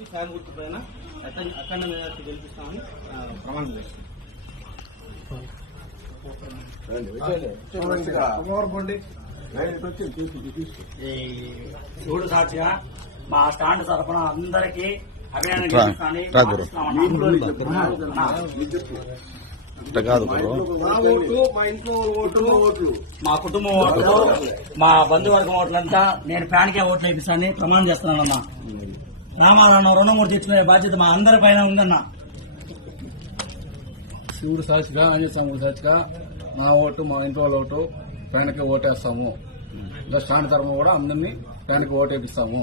వచ్చి సాయమూర్తి పైన అతని అఖండ మేధావి గెలిపిస్తామని ప్రమాణం చూడు సాక్ష్య మా స్టాండ్ తరఫున అందరికి మా కుటుంబం ఓట్లు మా బంధువర్గం ఓట్లంతా నేను ప్యాన్కే ఓట్లు వేపిస్తానని ప్రమాణం చేస్తున్నానమ్మా రుణం కూడా తీర్చుకునే బాధ్యత మా అందరి పైన ఉందన్నా శివుడు సాక్షిగా అంజీ స్వామి సాక్షిగా నా ఓటు మా ఇంటి వాళ్ళ ఓటు పైనకి ఓటేస్తాము ఇంకా స్టాండ్ ధర్మం కూడా అందరినీ పైనకి ఓటేపిస్తాము